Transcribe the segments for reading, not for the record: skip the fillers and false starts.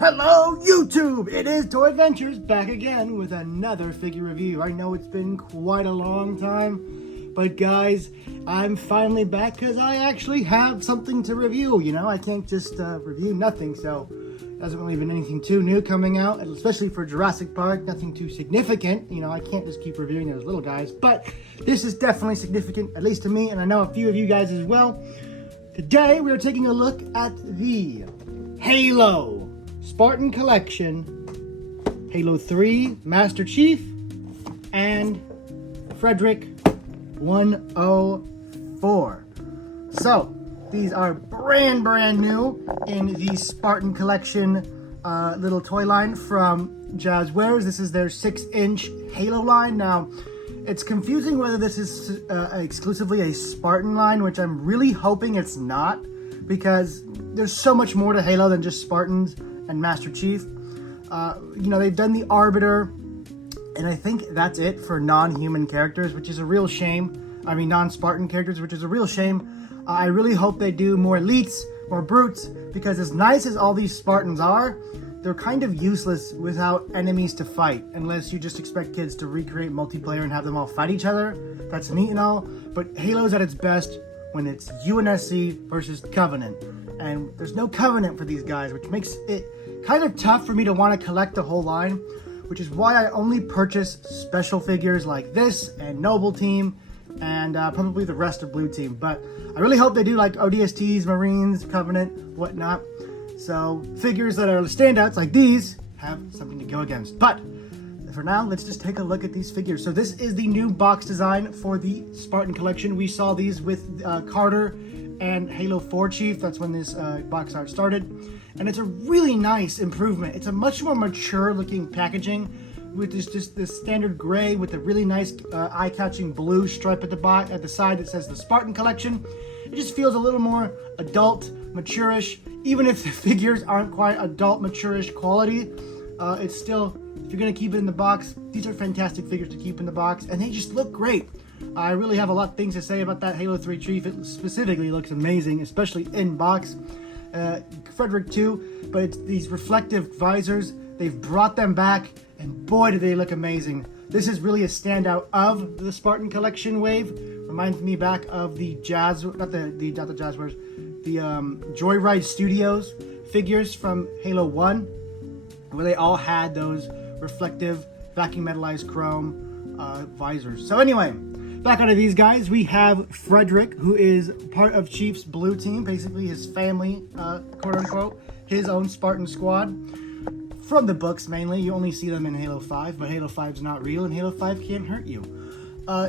Hello YouTube! It is Toy Adventures back again with another figure review. I know it's been quite a long time, but guys, I'm finally back because I actually have something to review. You know, I can't just review nothing, so there hasn't really been anything too new coming out, especially for Jurassic Park, nothing too significant. You know, I can't just keep reviewing those little guys, but this is definitely significant, at least to me, and I know a few of you guys as well. Today, we are taking a look at the Halo Spartan Collection, Halo 3 Master Chief, and Fredrick 104. So, these are brand new in the Spartan Collection little toy line from Jazzwares. This is their 6-inch Halo line. Now, it's confusing whether this is exclusively a Spartan line, which I'm really hoping it's not, because there's so much more to Halo than just Spartans and Master Chief. You know, they've done the Arbiter, and I think that's it for non-human characters, which is a real shame. I mean, non-Spartan characters, which is a real shame. I really hope they do more elites, more brutes, because as nice as all these Spartans are, they're kind of useless without enemies to fight, unless you just expect kids to recreate multiplayer and have them all fight each other. That's neat and all, but Halo's at its best when it's UNSC versus Covenant. And there's no Covenant for these guys, which makes it kind of tough for me to want to collect the whole line, which is why I only purchase special figures like this and Noble Team and probably the rest of Blue Team. But I really hope they do like ODSTs, Marines, Covenant, whatnot. So figures that are standouts like these have something to go against. But for now, let's just take a look at these figures. So this is the new box design for the Spartan Collection. We saw these with Carter and Halo 4 Chief. That's when this box art started. And it's a really nice improvement. It's a much more mature looking packaging with this standard gray with a really nice eye-catching blue stripe at the side that says the Spartan Collection. It just feels a little more adult, mature-ish. Even if the figures aren't quite adult, mature-ish quality, it's still, if you're going to keep it in the box, these are fantastic figures to keep in the box, and they just look great. I really have a lot of things to say about that Halo 3 Chief. It specifically looks amazing, especially in box. Fredrick too, but it's these reflective visors. They've brought them back, and boy, do they look amazing. This is really a standout of the Spartan Collection wave. Reminds me back of the Joyride Studios figures from Halo 1, where they all had those reflective vacuum metallized chrome visors. So anyway, back onto these guys, we have Fredrick, who is part of Chief's Blue Team, basically his family, quote unquote, his own Spartan squad. From the books mainly, you only see them in Halo 5, but Halo 5 is not real, and Halo 5 can't hurt you.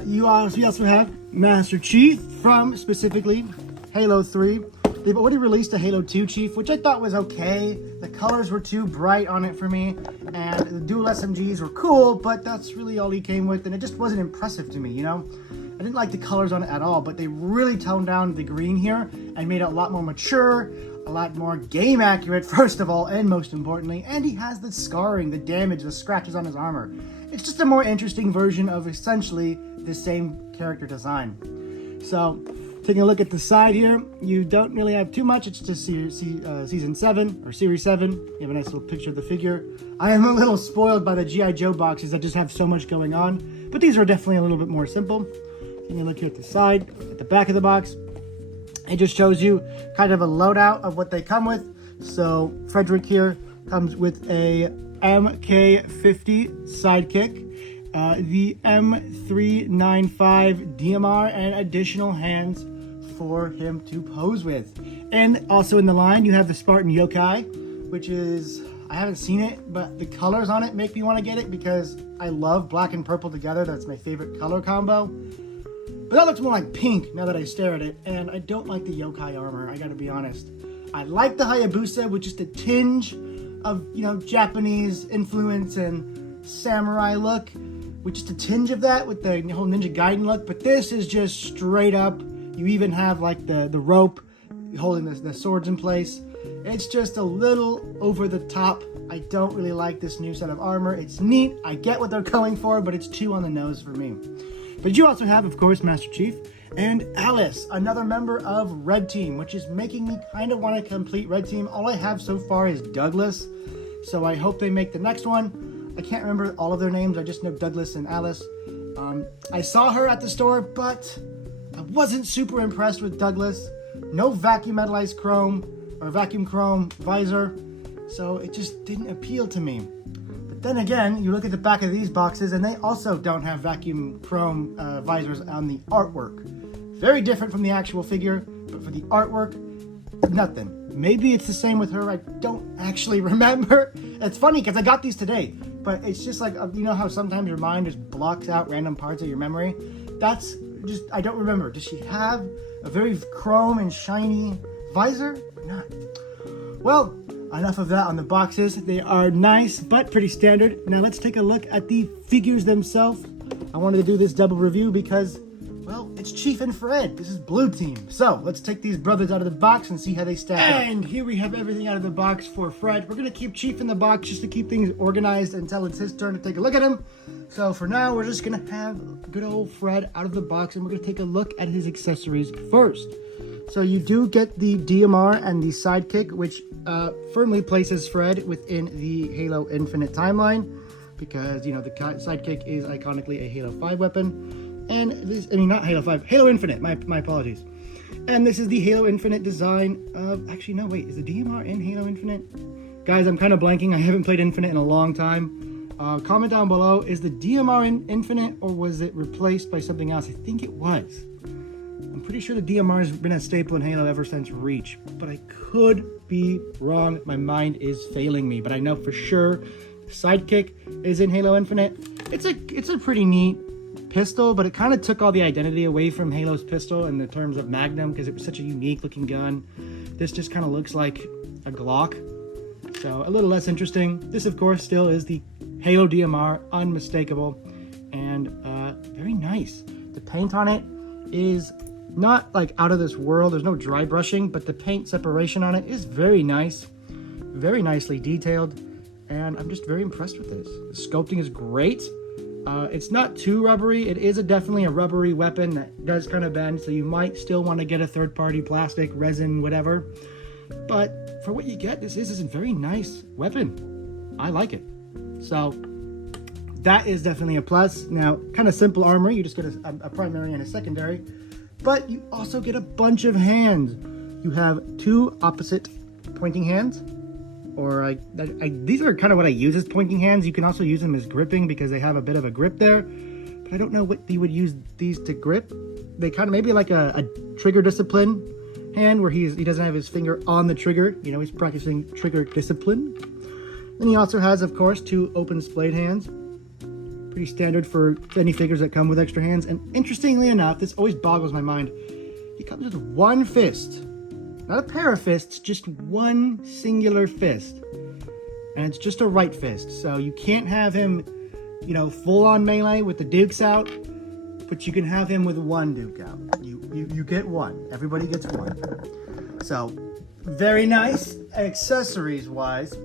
We also have Master Chief from specifically Halo 3. They've already released a Halo 2 Chief, which I thought was okay. The colors were too bright on it for me, and the dual SMGs were cool, but that's really all he came with, and it just wasn't impressive to me, you know? I didn't like the colors on it at all, but they really toned down the green here and made it a lot more mature, a lot more game accurate, first of all, and most importantly, and he has the scarring, the damage, the scratches on his armor. It's just a more interesting version of essentially the same character design. So, taking a look at the side here, you don't really have too much. It's just Season 7, or Series 7. You have a nice little picture of the figure. I am a little spoiled by the G.I. Joe boxes that just have so much going on, but these are definitely a little bit more simple. Taking a look here at the side, at the back of the box, it just shows you kind of a loadout of what they come with. So Fredrick here comes with a MK50 sidekick, the M395 DMR, and additional hands for him to pose with. And also in the line, you have the Spartan Yokai, which is, I haven't seen it, but the colors on it make me want to get it because I love black and purple together. That's my favorite color combo. But that looks more like pink now that I stare at it, and I don't like the Yokai armor, I gotta be honest. I like the Hayabusa with just a tinge of, you know, Japanese influence and samurai look, with just a tinge of that with the whole Ninja Gaiden look, but this is just straight up. You even have like the rope holding the swords in place. It's just a little over the top. I don't really like this new set of armor. It's neat, I get what they're going for, but it's too on the nose for me. But you also have, of course, Master Chief and Alice, another member of Red Team, which is making me kind of want to complete Red Team. All I have so far is Douglas, So I hope they make the next one. I can't remember all of their names. I just know Douglas and Alice. I saw her at the store, but I wasn't super impressed with Douglas. No vacuum metallized chrome or vacuum chrome visor, so it just didn't appeal to me. But then again, you look at the back of these boxes and they also don't have vacuum chrome visors on the artwork. Very different from the actual figure, but for the artwork, nothing. Maybe it's the same with her. I don't actually remember. It's funny because I got these today, but it's just like, you know how sometimes your mind just blocks out random parts of your memory? That's just, I don't remember. Does she have a very chrome and shiny visor or not? Well, enough of that on the boxes. They are nice, but pretty standard. Now let's take a look at the figures themselves. I wanted to do this double review because, well, it's Chief and Fred. This is Blue Team. So let's take these brothers out of the box and see how they stack up. And here we have everything out of the box for Fred. We're going to keep Chief in the box just to keep things organized until it's his turn to take a look at him. So for now, we're just going to have good old Fred out of the box, and we're going to take a look at his accessories first. So you do get the DMR and the sidekick, which firmly places Fred within the Halo Infinite timeline, because, you know, the sidekick is iconically a Halo 5 weapon. And this, I mean, not Halo 5, Halo Infinite, my apologies. And this is the Halo Infinite design of, actually, no, wait, is the DMR in Halo Infinite? Guys, I'm kind of blanking. I haven't played Infinite in a long time. Comment down below, is the DMR in Infinite, or was it replaced by something else? I think it was. I'm pretty sure the DMR has been a staple in Halo ever since Reach, but I could be wrong. My mind is failing me, but I know for sure the sidekick is in Halo Infinite. It's a pretty neat pistol, but it kind of took all the identity away from Halo's pistol in the terms of Magnum, because it was such a unique looking gun. This just kind of looks like a Glock, so a little less interesting. This, of course, still is the Halo DMR, unmistakable, and very nice. The paint on it is not like out of this world. There's no dry brushing, but the paint separation on it is very nice, very nicely detailed, and I'm just very impressed with this. The sculpting is great. It's not too rubbery. It is definitely a rubbery weapon that does kind of bend, so you might still want to get a third-party plastic, resin, whatever. But for what you get, this is a very nice weapon. I like it. So that is definitely a plus. Now, kind of simple armor. You just get a primary and a secondary, but you also get a bunch of hands. You have two opposite pointing hands. Or these are kind of what I use as pointing hands. You can also use them as gripping because they have a bit of a grip there. But I don't know what you would use these to grip. They kind of maybe like a trigger discipline hand where he doesn't have his finger on the trigger. You know, he's practicing trigger discipline. Then he also has, of course, two open splayed hands. Pretty standard for any figures that come with extra hands. And interestingly enough, this always boggles my mind. He comes with one fist. Not a pair of fists, just one singular fist. And it's just a right fist. So you can't have him, you know, full on melee with the dukes out, but you can have him with one duke out. You get one. Everybody gets one. So, very nice accessories wise.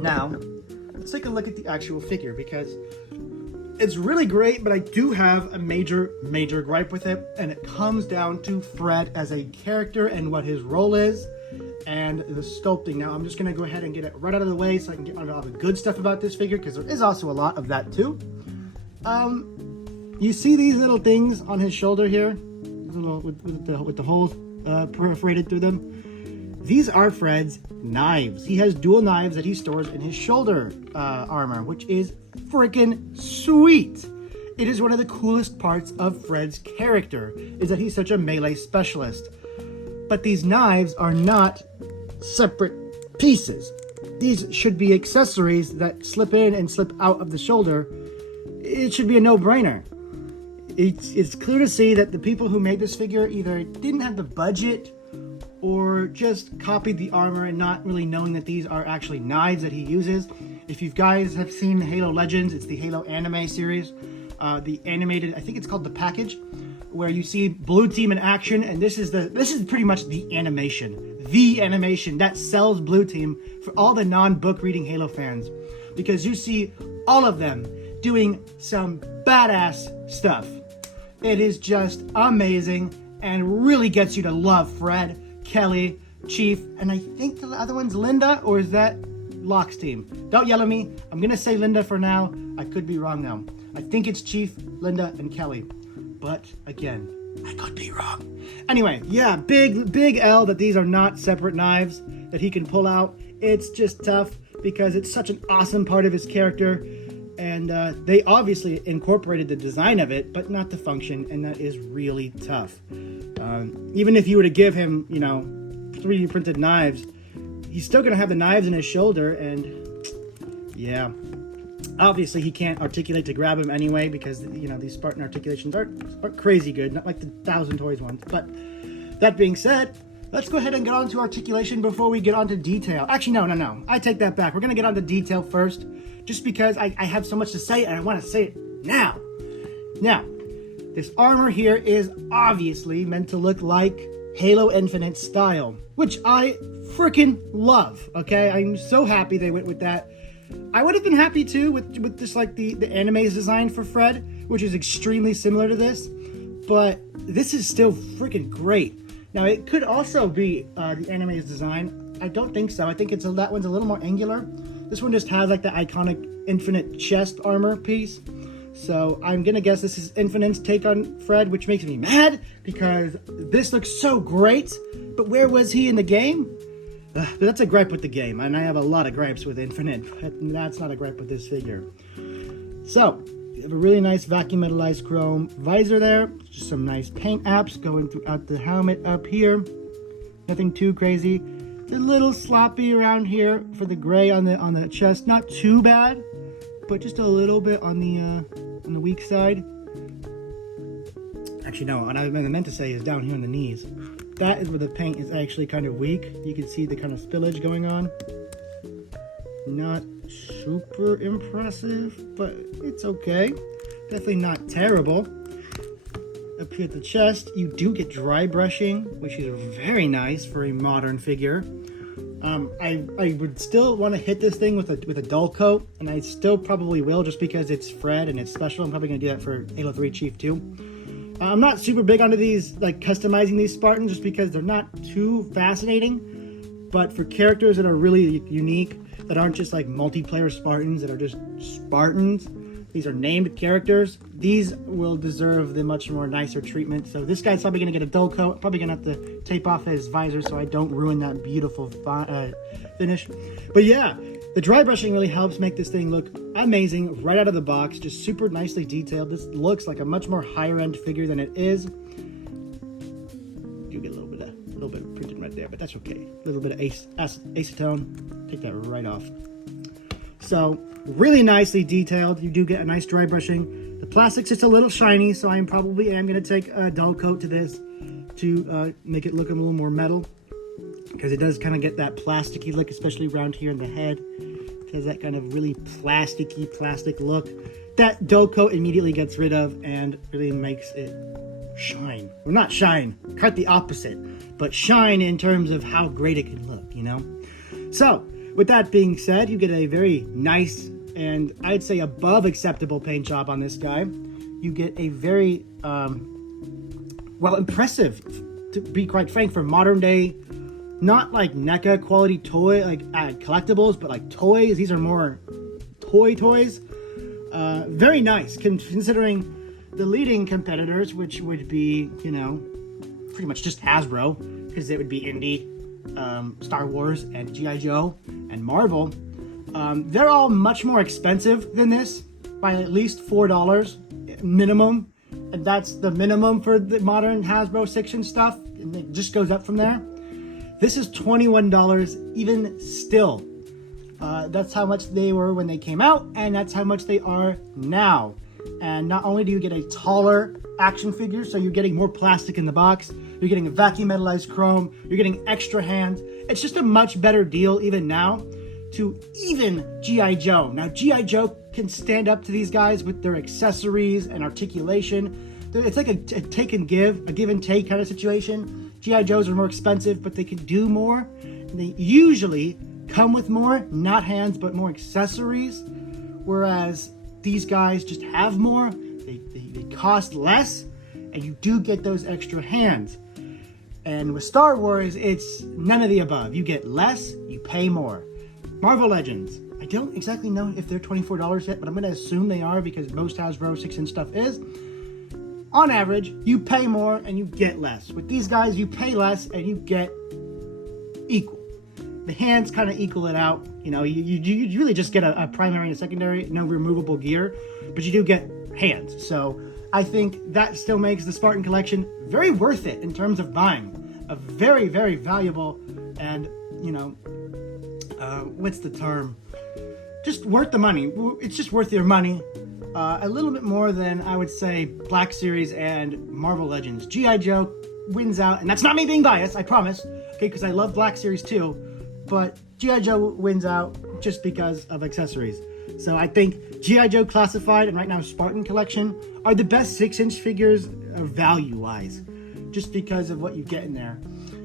Now, let's take a look at the actual figure, because it's really great, but I do have a major gripe with it, and it comes down to Fred as a character and what his role is, and the sculpting. Now, I'm just going to go ahead and get it right out of the way so I can get on all the good stuff about this figure, because there is also a lot of that too. You see these little things on his shoulder here, with the holes perforated through them? These are Fred's knives. He has dual knives that he stores in his shoulder armor, which is freaking sweet. It is one of the coolest parts of Fred's character, is that he's such a melee specialist. But these knives are not separate pieces. These should be accessories that slip in and slip out of the shoulder. It should be a no-brainer. It's clear to see that the people who made this figure either didn't have the budget or just copied the armor and not really knowing that these are actually knives that he uses. If you guys have seen Halo Legends, it's the Halo anime series, the animated, I think it's called The Package, where you see Blue Team in action, and this is pretty much the animation that sells Blue Team for all the non-book reading Halo fans, because you see all of them doing some badass stuff. It is just amazing and really gets you to love Fred, Kelly, Chief, and I think the other one's Linda, or is that Locke's team. Don't yell at me. I'm going to say Linda for now. I could be wrong now. I think it's Chief, Linda, and Kelly. But, again, I could be wrong. Anyway, yeah, big L that these are not separate knives that he can pull out. It's just tough because it's such an awesome part of his character. And they obviously incorporated the design of it, but not the function, and that is really tough. Even if you were to give him, 3D printed knives, he's still going to have the knives in his shoulder, and yeah. Obviously, he can't articulate to grab him anyway, because, these Spartan articulations aren't crazy good, not like the 1,000 Toys ones. But that being said, let's go ahead and get on to articulation before we get on to detail. Actually, no. I take that back. We're going to get on to detail first, just because I have so much to say, and I want to say it now. Now, this armor here is obviously meant to look like Halo Infinite style, which I freaking love, okay? I'm so happy they went with that. I would have been happy too with just like the anime's design for Fred, which is extremely similar to this, but this is still freaking great. Now, it could also be the anime's design. I don't think so. I think that one's a little more angular. This one just has like the iconic Infinite chest armor piece. So I'm gonna guess this is Infinite's take on Fred, which makes me mad because this looks so great. But where was he in the game? But that's a gripe with the game, and I have a lot of gripes with Infinite. That's not a gripe with this figure. So, you have a really nice vacuum metallized chrome visor there. Just some nice paint apps going throughout the helmet up here. Nothing too crazy. It's a little sloppy around here for the gray on the chest. Not too bad, but just a little bit on the weak side. Actually, no. What I meant to say is down here on the knees. That is where the paint is actually kind of weak. You can see the kind of spillage going on. Not super impressive, but it's okay. Definitely not terrible. Up here at the chest, you do get dry brushing, which is very nice for a modern figure. I would still want to hit this thing with a dull coat, and I still probably will just because it's Fred and it's special. I'm probably going to do that for Halo 3 Chief too. I'm not super big onto these, like customizing these Spartans just because they're not too fascinating, but for characters that are really unique, that aren't just like multiplayer Spartans, that are just Spartans, these are named characters, these will deserve the much more nicer treatment. So this guy's probably going to get a dull coat, probably going to have to tape off his visor so I don't ruin that beautiful finish. But yeah, the dry brushing really helps make this thing look amazing right out of the box, just super nicely detailed. This looks like a much more higher end figure than it is. You get a little bit of printed right there, but that's okay. A little bit of acetone, take that right off. So really nicely detailed. You do get a nice dry brushing. The plastic's just a little shiny, so I probably am going to take a dull coat to this to make it look a little more metal, because it does kind of get that plasticky look, especially around here in the head. It has that kind of really plasticky plastic look that dull coat immediately gets rid of and really makes it shine. Well, not shine, quite the opposite, but shine in terms of how great it can look, So, with that being said, you get a very nice and I'd say above acceptable paint job on this guy. You get a very, impressive, to be quite frank, for modern day, not like NECA quality toy, like collectibles, but like toys. These are more toys. Very nice, considering the leading competitors, which would be, pretty much just Hasbro, because it would be Indie, Star Wars, and G.I. Joe, and Marvel. They're all much more expensive than this by at least $4 minimum, and that's the minimum for the modern Hasbro section stuff, and it just goes up from there. This is $21 even still. That's how much they were when they came out, and that's how much they are now. And not only do you get a taller action figure, so you're getting more plastic in the box, you're getting a vacuum metallized chrome, you're getting extra hands. It's just a much better deal even now to even G.I. Joe. Now, G.I. Joe can stand up to these guys with their accessories and articulation. It's like a take and give, a give and take kind of situation. G.I. Joes are more expensive, but they can do more. And they usually come with more, not hands, but more accessories. Whereas these guys just have more, they cost less, and you do get those extra hands. And with Star Wars, it's none of the above. You get less, you pay more. Marvel Legends. I don't exactly know if they're $24 yet, but I'm going to assume they are because most Hasbro 6-inch stuff is. On average, you pay more and you get less. With these guys, you pay less and you get equal. The hands kind of equal it out. You know, you really just get a primary and a secondary, no removable gear, but you do get hands. So I think that still makes the Spartan collection very worth it in terms of buying. A very, very valuable and, you know, what's the term? Just worth the money. It's just worth your money. A little bit more than, I would say, Black Series and Marvel Legends. G.I. Joe wins out, and that's not me being biased, I promise, okay, because I love Black Series too, but G.I. Joe wins out just because of accessories. So I think G.I. Joe Classified and right now Spartan Collection are the best 6-inch figures value-wise, just because of what you get in there.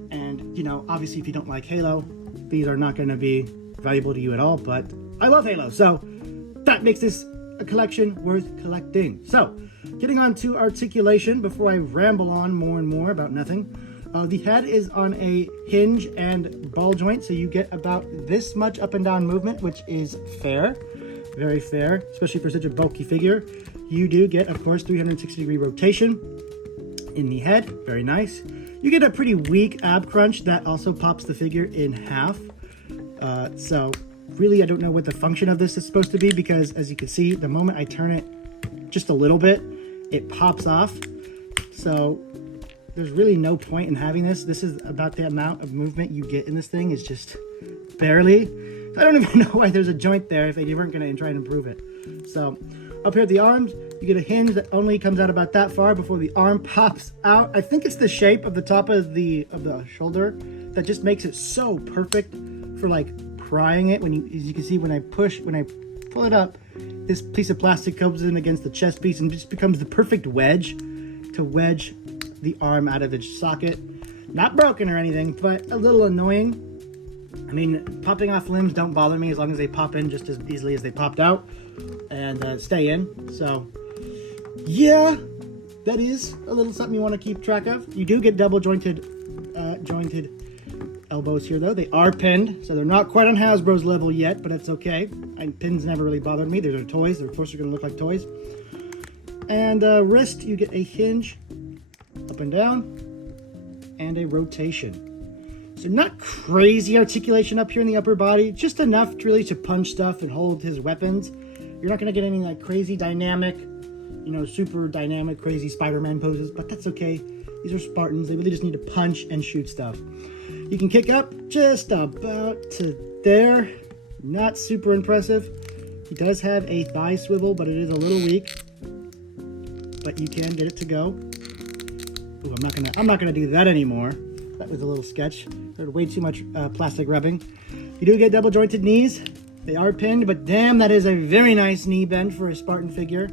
And, you know, obviously if you don't like Halo, these are not going to be valuable to you at all, but I love Halo, so that makes this a collection worth collecting. So, getting on to articulation before I ramble on more and more about nothing. The head is on a hinge and ball joint, so you get about this much up and down movement, which is fair. Very fair, especially for such a bulky figure. You do get, of course, 360-degree rotation in the head. Very nice. You get a pretty weak ab crunch that also pops the figure in half. So really, I don't know what the function of this is supposed to be, because as you can see, the moment I turn it just a little bit, it pops off. So there's really no point in having this. This is about the amount of movement you get in this thing is just barely. I don't even know why there's a joint there if they weren't going to try and improve it. So up here at the arms, you get a hinge that only comes out about that far before the arm pops out. I think it's the shape of the top of the shoulder that just makes it so perfect for like prying it. When as you can see, when I pull it up, this piece of plastic comes in against the chest piece and just becomes the perfect wedge to wedge the arm out of its socket. Not broken or anything, but a little annoying. I mean, popping off limbs don't bother me as long as they pop in just as easily as they popped out and stay in. So yeah, that is a little something you want to keep track of. You do get double jointed elbows here though. They are pinned, so they're not quite on Hasbro's level yet, but that's okay. And pins never really bothered me. They're toys. They're of course going to look like toys. And wrist, you get a hinge up and down and a rotation. So not crazy articulation up here in the upper body, just enough really to punch stuff and hold his weapons. You're not going to get any like crazy dynamic, you know, super dynamic, crazy Spider-Man poses, but that's okay. These are Spartans. They really just need to punch and shoot stuff. You can kick up just about to there. Not super impressive. He does have a thigh swivel, but it is a little weak. But you can get it to go. Ooh, I'm not gonna do that anymore. That was a little sketch. There's way too much plastic rubbing. You do get double jointed knees. They are pinned, but damn, that is a very nice knee bend for a Spartan figure.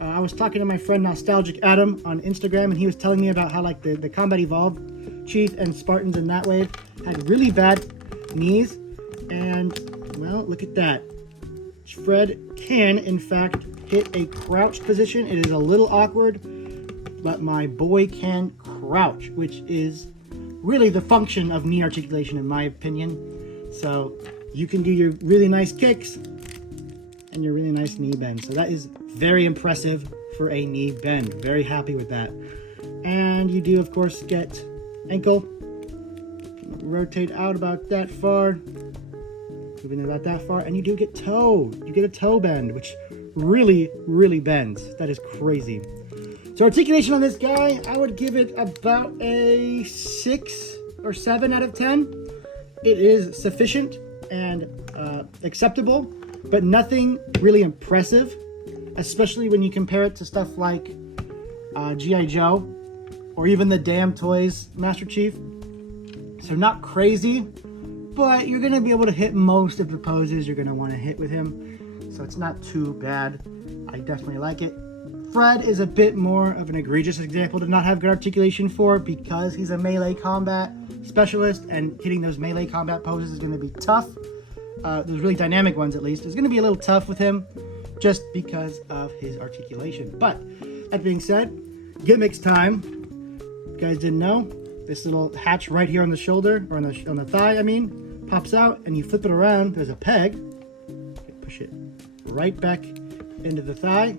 I was talking to my friend Nostalgic Adam on Instagram, and he was telling me about how like the Combat Evolved Chief and Spartans in that wave had really bad knees. And well, look at that. Fred can, in fact, hit a crouched position. It is a little awkward, but my boy can crouch, which is really the function of knee articulation in my opinion. So you can do your really nice kicks and your really nice knee bend. So that is very impressive for a knee bend. Very happy with that. And you do of course get ankle. Rotate out about that far. Moving about that far. And you do get toe. You get a toe bend, which really, really bends. That is crazy. So articulation on this guy, I would give it about a 6 or 7 out of 10. It is sufficient and acceptable, but nothing really impressive, especially when you compare it to stuff like G.I. Joe or even the Damn Toys Master Chief. So not crazy, but you're going to be able to hit most of the poses you're going to want to hit with him. So it's not too bad. I definitely like it. Fred is a bit more of an egregious example to not have good articulation for because he's a melee combat specialist, and hitting those melee combat poses is going to be tough. Those really dynamic ones, at least, is going to be a little tough with him just because of his articulation. But that being said, gimmicks time. If you guys didn't know, this little hatch right here on the shoulder, or on the thigh, I mean, pops out, and you flip it around. There's a peg. Push it right back into the thigh,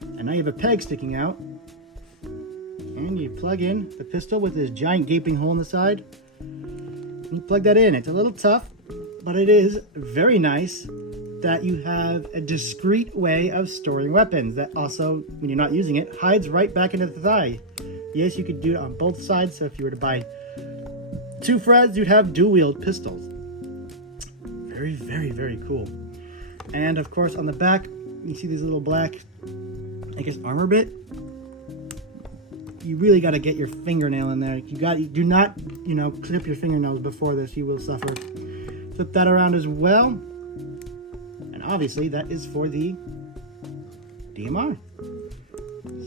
and now you have a peg sticking out. And you plug in the pistol with this giant gaping hole in the side. And you plug that in. It's a little tough, but it is very nice that you have a discreet way of storing weapons that also, when you're not using it, hides right back into the thigh. Yes, you could do it on both sides, so if you were to buy 2 Freds, you'd have dual-wield pistols. Very, very, very cool. And of course, on the back, you see these little black, I guess, armor bit. You really got to get your fingernail in there. You do not, clip your fingernails before this. You will suffer. Flip that around as well. And obviously, that is for the DMR.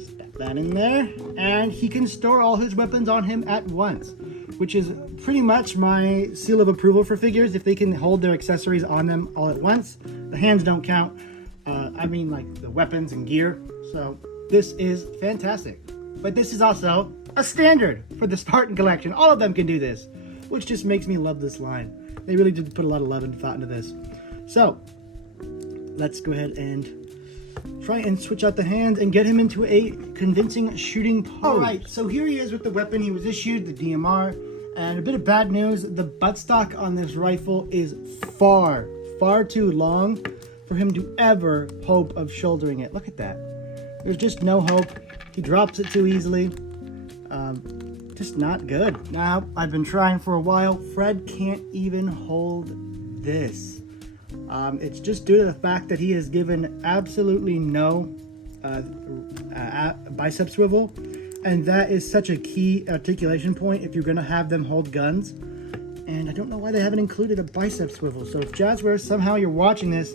Step that in there. And he can store all his weapons on him at once, which is pretty much my seal of approval for figures. If they can hold their accessories on them all at once, the hands don't count. I mean, like the weapons and gear. So this is fantastic. But this is also a standard for the Spartan collection. All of them can do this, which just makes me love this line. They really did put a lot of love and thought into this. So let's go ahead and try and switch out the hands and get him into a convincing shooting pose. All right, so here he is with the weapon he was issued, the DMR. And a bit of bad news, the buttstock on this rifle is far, far too long for him to ever hope of shouldering it. Look at that. There's just no hope. He drops it too easily. Just not good. Now, I've been trying for a while. Fred can't even hold this. It's just due to the fact that he is given absolutely no bicep swivel. And that is such a key articulation point if you're going to have them hold guns. And I don't know why they haven't included a bicep swivel. So if Jazzware, somehow you're watching this,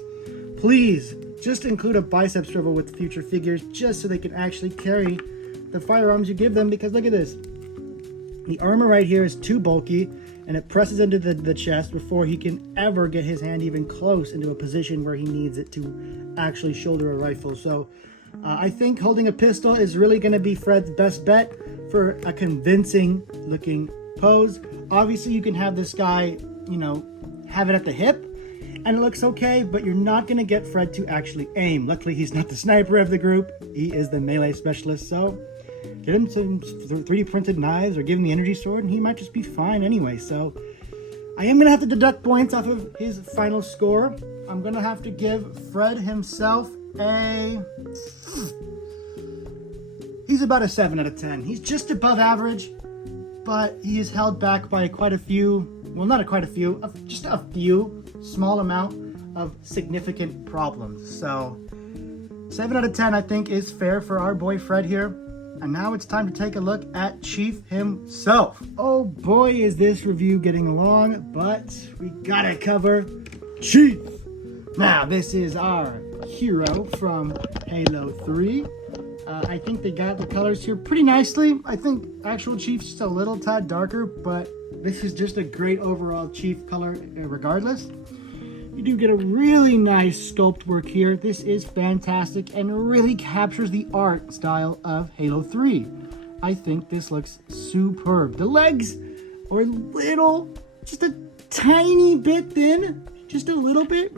please just include a bicep swivel with future figures just so they can actually carry the firearms you give them, because look at this. The armor right here is too bulky and it presses into the chest before he can ever get his hand even close into a position where he needs it to actually shoulder a rifle. So I think holding a pistol is really going to be Fred's best bet for a convincing looking pose. Obviously you can have this guy, have it at the hip, and it looks okay, but you're not going to get Fred to actually aim. Luckily, he's not the sniper of the group. He is the melee specialist, so get him some 3D printed knives or give him the energy sword, and he might just be fine anyway. So I am going to have to deduct points off of his final score. I'm going to have to give Fred himself he's about a 7 out of 10. He's just above average, but he is held back by quite a few, well, not quite a few, just a few small amount of significant problems. So 7 out of 10 I think is fair for our boy Fred here. And now it's time to take a look at Chief himself. Oh boy, is this review getting long, but we gotta cover Chief. Now this is our hero from Halo 3. I think they got the colors here pretty nicely. I think actual Chief's just a little tad darker, but this is just a great overall Chief color regardless. You do get a really nice sculpt work here. This is fantastic and really captures the art style of Halo 3. I think this looks superb. The legs are just a tiny bit thin, just a little bit.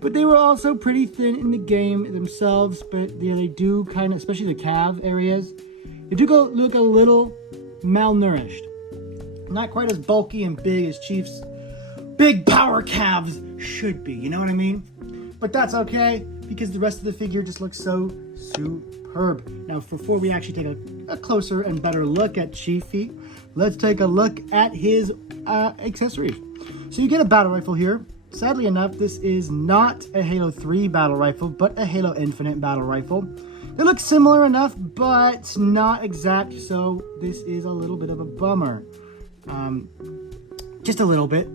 But they were also pretty thin in the game themselves, but they do kind of, especially the calf areas, they do look a little malnourished. Not quite as bulky and big as Chief's big power calves should be, you know what I mean? But that's okay, because the rest of the figure just looks so superb. Now, before we actually take a closer and better look at Chiefy, let's take a look at his accessories. So you get a battle rifle here. Sadly enough, this is not a Halo 3 battle rifle, but a Halo Infinite battle rifle. They look similar enough, but not exact, so this is a little bit of a bummer. Just a little bit.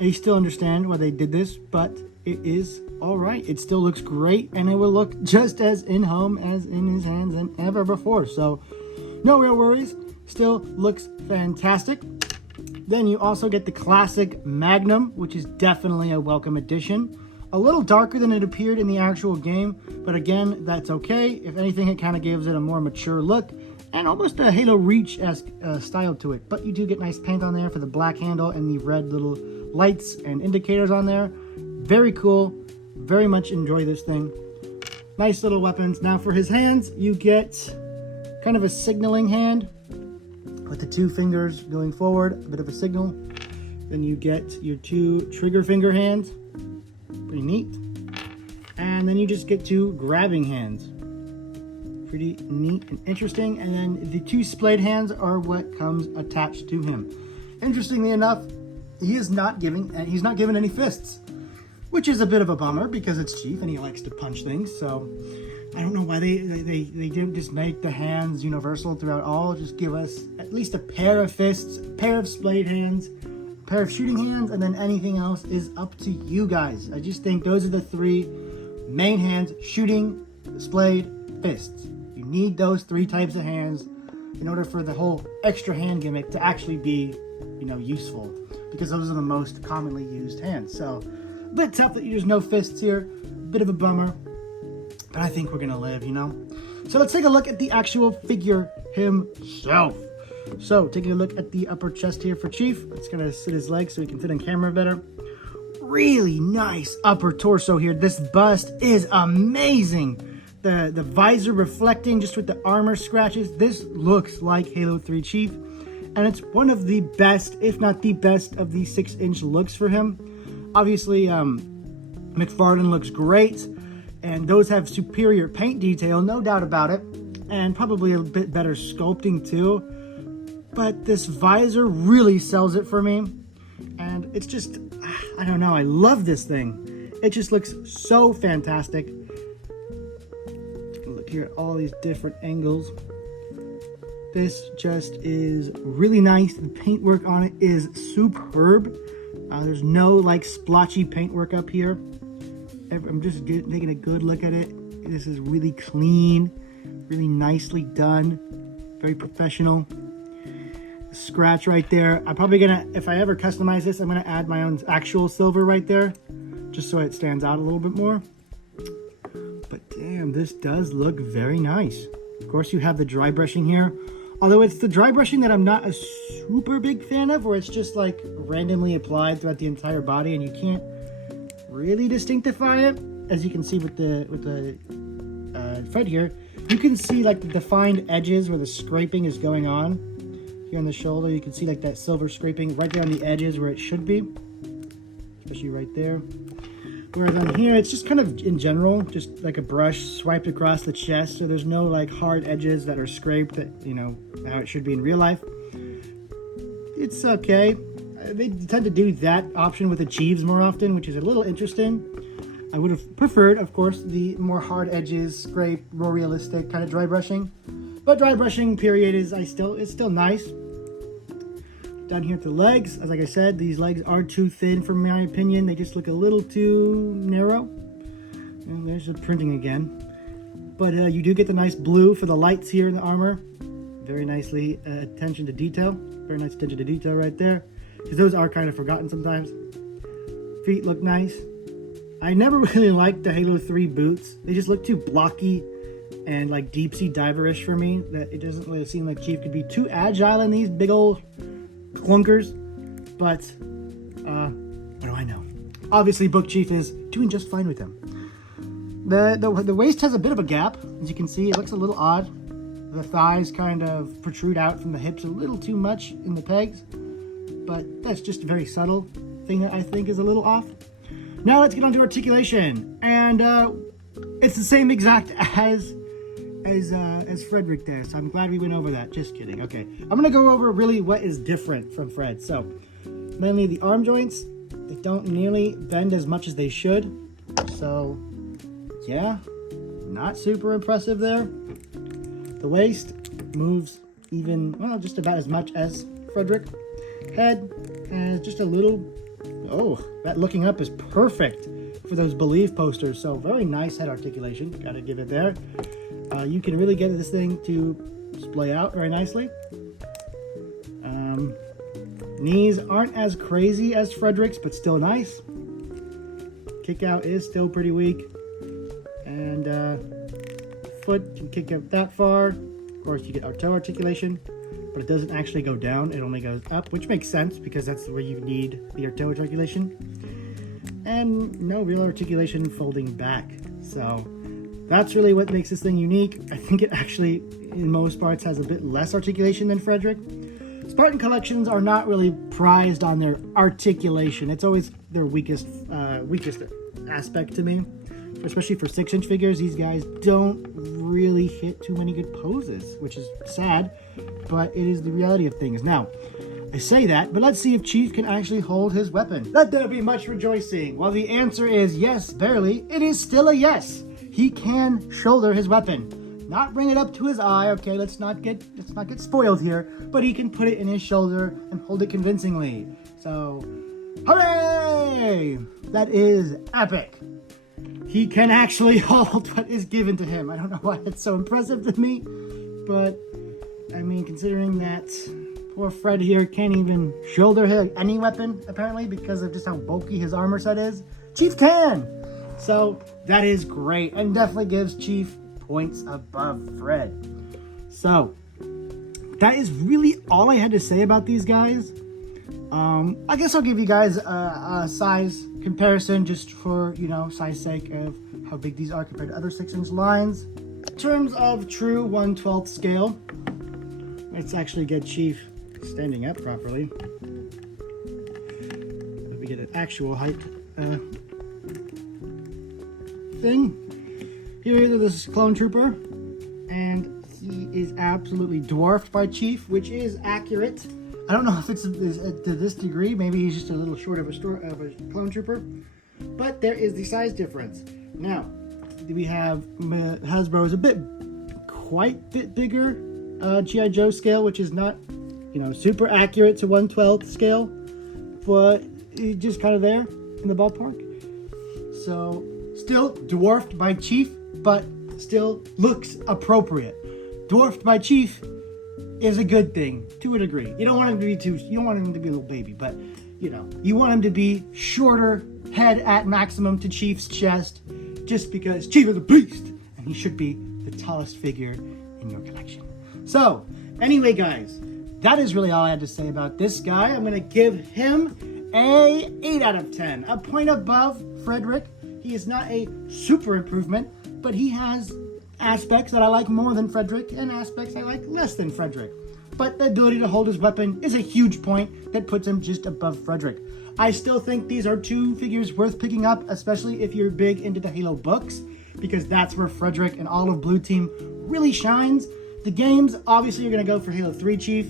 I still understand why they did this, but it is alright. It still looks great, and it will look just as in-home as in his hands than ever before. So, no real worries. Still looks fantastic. Then you also get the classic Magnum, which is definitely a welcome addition. A little darker than it appeared in the actual game, but again, that's okay. If anything, it kind of gives it a more mature look and almost a Halo Reach-esque style to it. But you do get nice paint on there for the black handle and the red little lights and indicators on there. Very cool. Very much enjoy this thing. Nice little weapons. Now for his hands, you get kind of a signaling hand with the 2 fingers going forward, a bit of a signal. Then you get your 2 trigger finger hands. Pretty neat. And then you just get 2 grabbing hands. Pretty neat and interesting. And then the 2 splayed hands are what comes attached to him. Interestingly enough, he's not given any fists, which is a bit of a bummer because it's Chief and he likes to punch things. So I don't know why they didn't just make the hands universal throughout all. Just give us at least a pair of fists, a pair of splayed hands, a pair of shooting hands, and then anything else is up to you guys. I just think those are the 3 main hands: shooting, splayed, fists. You need those 3 types of hands in order for the whole extra hand gimmick to actually be, useful, because those are the most commonly used hands. So a bit tough that there's no fists here, a bit of a bummer, but I think we're gonna live, So let's take a look at the actual figure himself. So taking a look at the upper chest here for Chief. It's gonna sit his legs so he can fit on camera better. Really nice upper torso here. This bust is amazing. The visor reflecting just with the armor scratches. This looks like Halo 3 Chief, and it's one of the best, if not the best, of the 6-inch looks for him. Obviously, McFarlane looks great, and those have superior paint detail, no doubt about it, and probably a bit better sculpting too. But this visor really sells it for me, and it's just, I don't know, I love this thing. It just looks so fantastic. Look here at all these different angles. This just is really nice. The paintwork on it is superb. There's no splotchy paintwork up here. I'm just taking a good look at it. This is really clean, really nicely done, very professional. The scratch right there. I'm probably gonna, if I ever customize this, I'm gonna add my own actual silver right there, just so it stands out a little bit more. But damn, this does look very nice. Of course, you have the dry brushing here. Although it's the dry brushing that I'm not a super big fan of, where it's just randomly applied throughout the entire body and you can't really distinctify it. As you can see with the Fred here, you can see the defined edges where the scraping is going on. Here on the shoulder, you can see that silver scraping right there on the edges where it should be, especially right there. Whereas on here, it's just kind of in general, just like a brush swiped across the chest, so there's no hard edges that are scraped that, how it should be in real life. It's okay. They tend to do that option with the Chiefs more often, which is a little interesting. I would have preferred, of course, the more hard edges, scraped, more realistic kind of dry brushing. But dry brushing period is still nice. Down here at the legs, like I said, these legs are too thin for my opinion. They just look a little too narrow. And there's the printing again. But you do get the nice blue for the lights here in the armor. Very nicely attention to detail. Very nice attention to detail right there. Because those are kind of forgotten sometimes. Feet look nice. I never really liked the Halo 3 boots. They just look too blocky and deep sea diver-ish for me. That it doesn't really seem like Chief could be too agile in these big old clunkers, but what do I know? Obviously, Book Chief is doing just fine with them. The waist has a bit of a gap, as you can see. It looks a little odd. The thighs kind of protrude out from the hips a little too much in the pegs, but that's just a very subtle thing that I think is a little off. Now let's get on to articulation, and it's the same exact as Fredrick there, so I'm glad we went over that. Just kidding. Okay, I'm gonna go over really what is different from Fred. So mainly the arm joints, they don't nearly bend as much as they should, so yeah, not super impressive there. The waist moves just about as much as Fredrick. Head has just a little, that looking up is perfect for those Believe posters, so very nice head articulation, gotta give it there. You can really get this thing to splay out very nicely. Knees aren't as crazy as Fredrick's, but still nice. Kick out is still pretty weak. And foot can kick out that far. Of course, you get our toe articulation. but it doesn't actually go down. It only goes up, which makes sense because that's where you need the articulation. And no real articulation folding back. So that's really what makes this thing unique. I think it actually, in most parts, has a bit less articulation than Fredrick. Spartan collections are not really prized on their articulation. It's always their weakest aspect to me. Especially for 6-inch figures, these guys don't really hit too many good poses, which is sad, but it is the reality of things. Now, I say that, but let's see if Chief can actually hold his weapon. Let there be much rejoicing. While the answer is yes, barely, it is still a yes. He can shoulder his weapon. Not bring it up to his eye, okay, let's not get spoiled here, but he can put it in his shoulder and hold it convincingly. So, hooray! That is epic. He can actually hold what is given to him. I don't know why it's so impressive to me, but I mean, considering that poor Fred here can't even shoulder any weapon, apparently, because of just how bulky his armor set is, Chief can! So, that is great, and definitely gives Chief points above Fred. So, that is really all I had to say about these guys. I guess I'll give you guys a size comparison just for, size sake of how big these are compared to other 6-inch lines. In terms of true 1/12 scale, let's actually get Chief standing up properly. Let me get an actual height thing. Here is this clone trooper, and he is absolutely dwarfed by Chief, which is accurate. I don't know if it's to this degree. Maybe he's just a little short of a clone trooper. But there is the size difference. Now, we have Hasbro's quite a bit bigger G.I. Joe scale, which is not, super accurate to 1/12 scale. But it's just kind of there in the ballpark. So, still dwarfed by Chief, but still looks appropriate. Dwarfed by Chief is a good thing to a degree. You don't want him to be you don't want him to be a little baby, but you want him to be shorter, head at maximum to Chief's chest, just because Chief is a beast and he should be the tallest figure in your collection. So, anyway, guys, that is really all I had to say about this guy. I'm gonna give him a 8 out of 10, a point above Fredrick. He is not a super improvement, but he has aspects that I like more than Fredrick and aspects I like less than Fredrick. But the ability to hold his weapon is a huge point that puts him just above Fredrick. I still think these are two figures worth picking up, especially if you're big into the Halo books, because that's where Fredrick and all of Blue Team really shines. The games, obviously, you're going to go for Halo 3 Chief.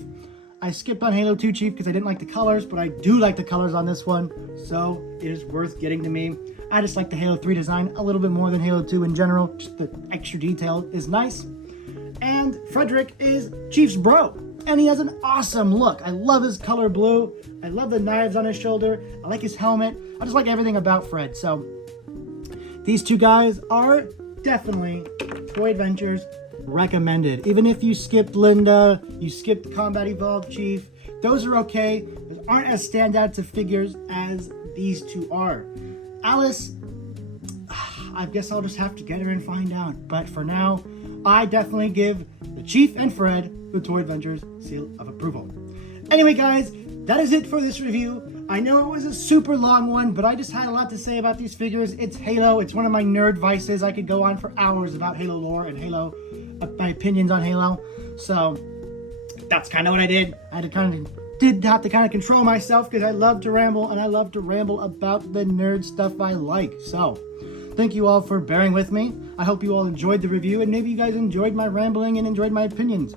I skipped on Halo 2 Chief because I didn't like the colors, but I do like the colors on this one, so it is worth getting to me. I just like the Halo 3 design a little bit more than Halo 2 in general. Just the extra detail is nice. And Fredrick is Chief's bro. And he has an awesome look. I love his color blue. I love the knives on his shoulder. I like his helmet. I just like everything about Fred. So these two guys are definitely Toy Adventures recommended. Even if you skipped Linda, you skipped Combat Evolved Chief, those are okay. Those aren't as standouts of figures as these two are. Alice, I guess I'll just have to get her and find out. But for now, I definitely give the Chief and Fred the Toy Adventures seal of approval. Anyway, guys, that is it for this review. I know it was a super long one, but I just had a lot to say about these figures. It's Halo. It's one of my nerd vices. I could go on for hours about Halo lore and Halo, my opinions on Halo. So that's kind of what I did. I had to have to control myself because I love to ramble, and I love to ramble about the nerd stuff I like. So thank you all for bearing with me. I hope you all enjoyed the review, and maybe you guys enjoyed my rambling and enjoyed my opinions.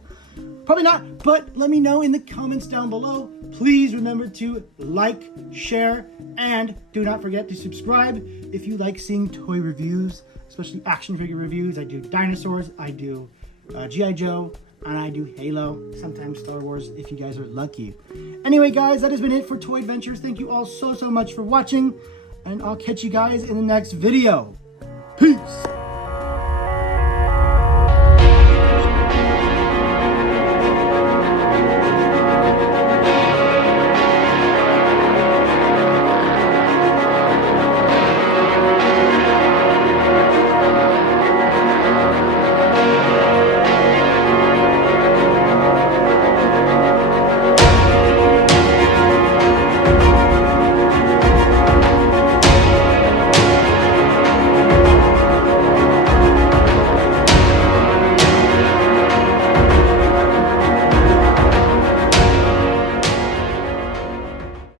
Probably not, but let me know in the comments down below. Please remember to like, share, and do not forget to subscribe if you like seeing toy reviews, especially action figure reviews. I do dinosaurs, I do G.I. Joe, and I do Halo, sometimes Star Wars if you guys are lucky. Anyway, guys, that has been it for Toy Adventures. Thank you all so much for watching, and I'll catch you guys in the next video. Peace!